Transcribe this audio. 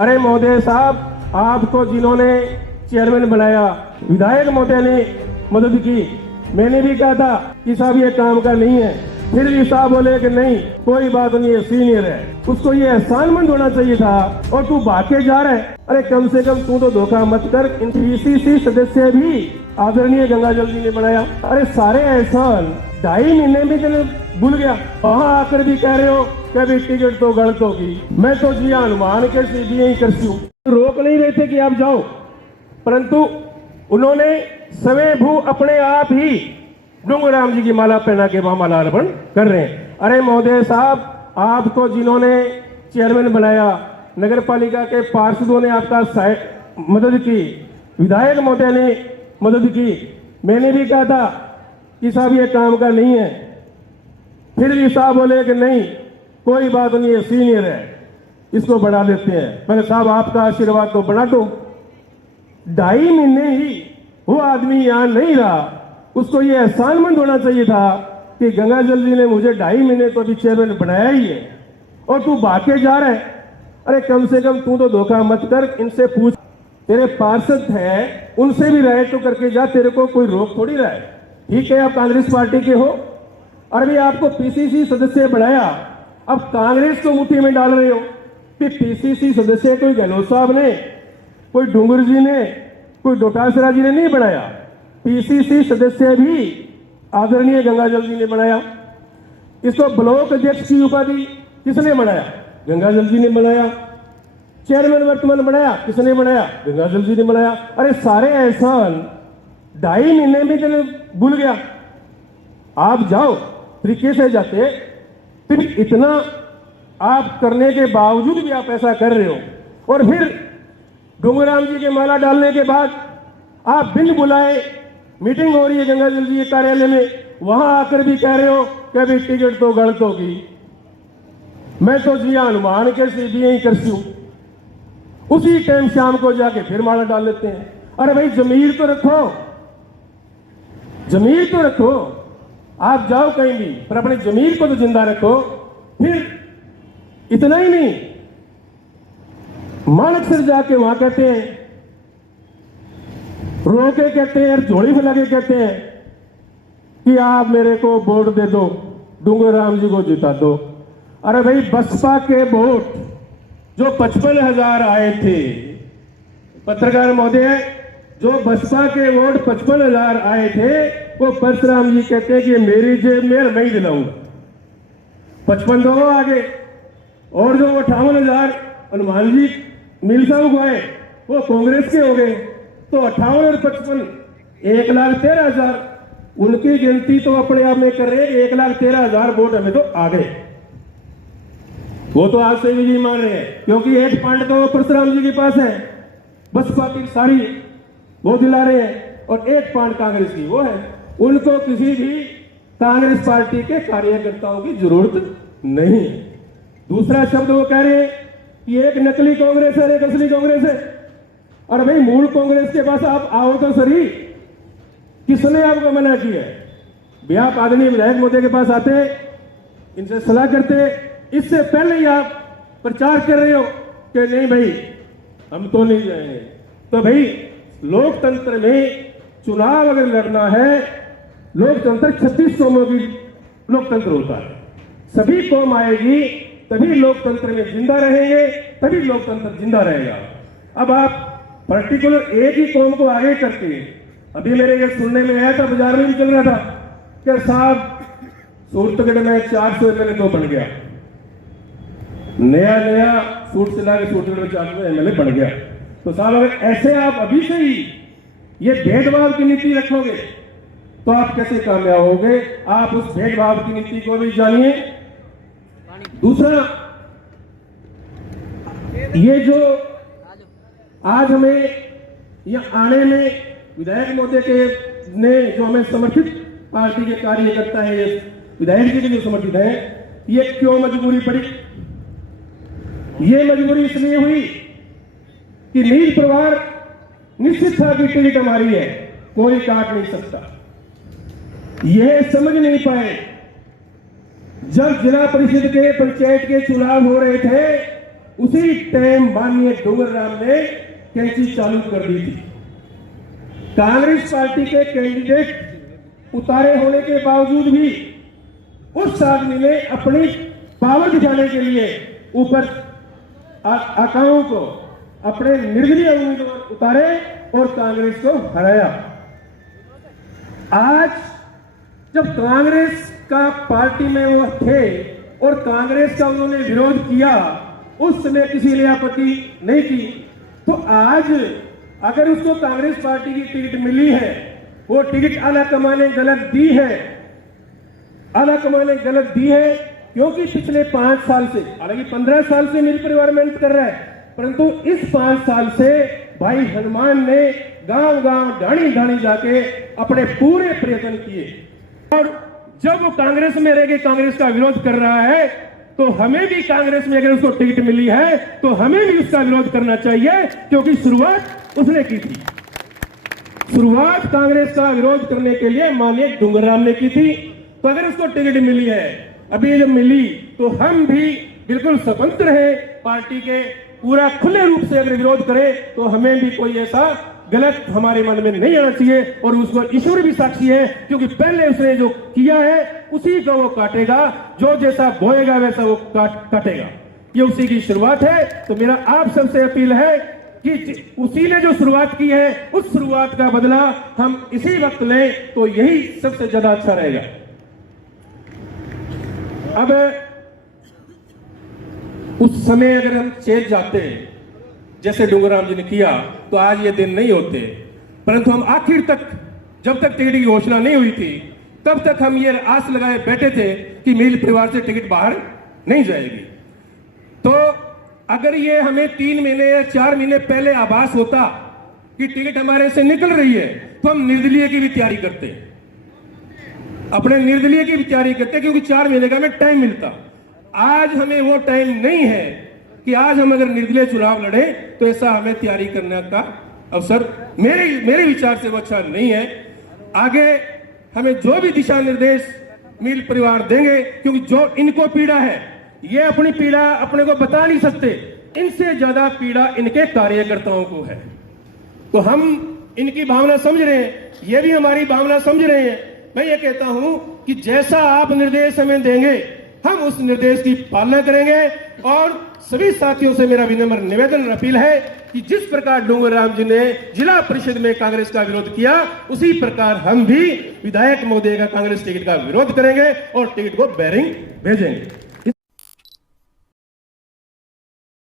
अरे महोदय साहब, आपको जिन्होंने चेयरमैन बनाया, विधायक महोदय ने मदद की। मैंने भी कहा था कि साहब ये काम का नहीं है, फिर भी साहब बोले कि नहीं कोई बात नहीं, ये सीनियर है, उसको ये एहसानमंद होना चाहिए था, और तू भागे जा रहा है। अरे कम से कम तू तो धोखा मत कर। इन पीसीसी सदस्य भी आदरणीय गंगाजल जी ने बनाया। अरे सारे एहसान 2.5 महीने में तेने भूल गया। वहां आकर भी कह रहे हो कि अभी टिकट तो गलत होगी। मैं तो जी हनुमान के सीधे ही करती हूँ। रोक नहीं रहे थे कि आप जाओ, परंतु उन्होंने स्वयं अपने आप ही डूंगराम जी की माला पहना के वहां माला अर्पण कर रहे हैं। अरे महोदय साहब, आपको जिन्होंने चेयरमैन बनाया, नगर पालिका के पार्षदों ने आपका मदद की, विधायक महोदय ने मदद की। मैंने भी कहा था कि साहब ये काम का नहीं है, फिर भी साहब बोले कि नहीं कोई बात नहीं, ये सीनियर है, इसको बढ़ा देते हैं। मैंने साहब आपका आशीर्वाद तो बढ़ा दो। 2.5 महीने ही वो आदमी यहां नहीं रहा, उसको ये एहसानमंद होना चाहिए था कि गंगाजल जी ने मुझे 2.5 महीने तो अभी चेयरमैन बनाया ही है, और तू भागे जा रहा है। अरे कम से कम तू तो धोखा मत कर। इनसे पूछ, तेरे पार्षद है, उनसे भी राय तो करके जा, तेरे को कोई रोक थोड़ी रहा है। ठीक है आप कांग्रेस पार्टी के हो, और अभी आपको पीसीसी सदस्य बनाया, अब कांग्रेस को मुट्ठी में डाल रहे हो कि पीसीसी सदस्य कोई गहलोत साहब ने, कोई डूंगर जी ने, कोई डोटासरा जी ने नहीं बनाया। पीसीसी सदस्य भी आदरणीय गंगाजल जी ने बनाया। इसको ब्लॉक अध्यक्ष की उपाधि किसने बनाया? गंगाजल जी ने बनाया। चेयरमैन वर्तमान बनाया, किसने बनाया? गंगाजल जी ने बनाया। अरे सारे एहसान 2.5 महीने में तेने भूल गया। आप जाओ, तरीके से जाते, फिर इतना आप करने के बावजूद भी आप ऐसा कर रहे हो, और फिर डूंगराम जी के माला डालने के बाद आप बिन बुलाए मीटिंग हो रही है गंगाजल जी के कार्यालय में, वहां आकर भी कह रहे हो कि अभी टिकट तो गलत होगी। मैं तो जी हनुमान के सीधे ही करती हूं। उसी टाइम शाम को जाके फिर माला डाल लेते हैं। अरे भाई जमीर तो रखो, जमीर तो रखो। आप जाओ कहीं भी, पर अपने जमीर को तो जिंदा रखो। फिर इतना ही नहीं, मानकसर जाके वहां कहते हैं, रो के कहते हैं, झोली फैला के कहते हैं कि आप मेरे को वोट दे दो, डूंगराम जी को जिता दो। अरे भाई बसपा के वोट जो 55,000 आए थे, पत्रकार महोदय, जो बसपा के वोट 55,000 आए थे, वो परशुराम जी कहते हैं कि मेरी जेब में मैं ही दिलाऊंगा। 55 तो आ गए, और जो 58,000 हनुमान जी मिल साहब को आए, वो कांग्रेस के हो गए। तो 58 और 55 1,13,000, उनकी गिनती तो अपने आप में कर रहे हैं। 1,13,000 वोट हमें तो आ गए। वो तो आज से भी नहीं मान रहे हैं, क्योंकि 1 पॉइंट तो परशुराम जी के पास है, बसपा की सारी वो दिला रहे हैं, और 1 पॉइंट कांग्रेस की वो है। उनको किसी भी कांग्रेस पार्टी के कार्यकर्ताओं की जरूरत नहीं है। दूसरा शब्द वो कह रहे हैं कि एक नकली कांग्रेस है, एक असली कांग्रेस है। और भाई मूल कांग्रेस के पास आप आओ तो सही, किसने आपको मना किया है? आप आदरणीय विधायक महोदय के पास आते, इनसे सलाह करते, इससे पहले ही आप प्रचार कर रहे हो कि नहीं भाई हम तो नहीं जाएंगे। तो भाई लोकतंत्र में चुनाव अगर लड़ना है, लोकतंत्र 36 कौमों की लोकतंत्र होता है, सभी कौम आएगी तभी लोकतंत्र में जिंदा रहेंगे, तभी लोकतंत्र जिंदा रहेगा। अब आप पर्टिकुलर एक ही कौम को आगे करके, अभी मेरे ये सुनने में आया था, बाजार में भी चल रहा था कि साहब सूरतगढ़ में 400 एमएलए तो बन गया, नया सूट सिला के सूरतगढ़ में 400 एमएलए बन गया। तो साहब अगर ऐसे आप अभी से ही ये भेदभाव की नीति रखोगे तो आप कैसे कामयाब होगे? आप उस भेदभाव की नीति को भी जानिए। दूसरा, ये जो आज हमें यहाँ आने में विधायक महोदय के ने जो हमें समर्थित पार्टी के कार्यकर्ता है, विधायक जी के जो समर्थित है, ये क्यों मजबूरी पड़ी? ये मजबूरी इसलिए हुई कि नील परिवार निश्चित था कि टिकट हमारी है, कोई काट नहीं सकता। यह समझ नहीं पाए। जब जिला परिषद के पंचायत के चुनाव हो रहे थे, उसी टाइम माननीय डोंगर राम ने कैंची चालू कर दी थी। कांग्रेस पार्टी के कैंडिडेट उतारे होने के बावजूद भी उस आदमी ने अपनी पावर दिखाने के लिए ऊपर आकाओं को अपने निर्दलीय उम्मीदवार उतारे और कांग्रेस को हराया। आज जब कांग्रेस का पार्टी में वो थे और कांग्रेस का उन्होंने विरोध किया, उस समय किसी ने आपत्ति नहीं की, तो आज अगर उसको कांग्रेस पार्टी की टिकट मिली है, वो टिकट आला कमाने गलत दी है, आला कमाने गलत दी है, क्योंकि पिछले 5 साल से, हालांकि 15 साल से मिल परिवार मेहनत कर रहा है, परंतु इस 5 साल से भाई हनुमान ने गांव गांव ढाणी ढाणी जाके अपने पूरे प्रयत्न किए। और जब वो कांग्रेस में रह के कांग्रेस का विरोध कर रहा है, तो हमें भी कांग्रेस में अगर उसको टिकट मिली है तो हमें भी उसका विरोध करना चाहिए, क्योंकि शुरुआत उसने की थी। शुरुआत कांग्रेस का विरोध करने के लिए माननीय डोंगर राम ने की थी। तो अगर उसको टिकट मिली है, अभी जब मिली, तो हम भी बिल्कुल स्वतंत्र है पार्टी के, पूरा खुले रूप से अगर विरोध करें तो हमें भी कोई ऐसा गलत हमारे मन में नहीं आना चाहिए। और उसको ईश्वर भी साक्षी है, क्योंकि पहले उसने जो किया है उसी को वो काटेगा, जो जैसा बोएगा वैसा वो काटेगा। ये उसी की शुरुआत है। तो मेरा आप सबसे अपील है कि उसी ने जो शुरुआत की है, उस शुरुआत का बदला हम इसी वक्त लें तो यही सबसे ज्यादा अच्छा रहेगा। अब उस समय अगर हम चेत जाते हैं जैसे डोंगर राम जी ने किया, तो आज ये दिन नहीं होते। परंतु हम आखिर तक, जब तक टिकट की घोषणा नहीं हुई थी, तब तक हम ये आस लगाए बैठे थे कि मिल परिवार से टिकट बाहर नहीं जाएगी। तो अगर ये हमें 3 महीने या 4 महीने पहले आभास होता कि टिकट हमारे से निकल रही है, तो हम निर्दलीय की भी तैयारी करते, अपने निर्दलीय की भी तैयारी करते, क्योंकि 4 महीने का हमें टाइम मिलता। आज हमें वो टाइम नहीं है कि आज हम अगर निर्दलीय चुनाव लड़े तो ऐसा हमें तैयारी करने का अवसर मेरे विचार से वो अच्छा नहीं है। आगे हमें जो भी दिशा निर्देश मिल परिवार देंगे, क्योंकि जो इनको पीड़ा है, ये अपनी पीड़ा अपने को बता नहीं सकते, इनसे ज्यादा पीड़ा इनके कार्यकर्ताओं को है। तो हम इनकी भावना समझ रहे हैं, ये भी हमारी भावना समझ रहे हैं। मैं ये कहता हूं कि जैसा आप निर्देश हमें देंगे, हम उस निर्देश की पालना करेंगे। और सभी साथियों से मेरा विनम्र निवेदन और अपील है कि जिस प्रकार डोंगर राम जी ने जिला परिषद में कांग्रेस का विरोध किया, उसी प्रकार हम भी विधायक महोदय का कांग्रेस टिकट का विरोध करेंगे और टिकट को बैरिंग भेजेंगे।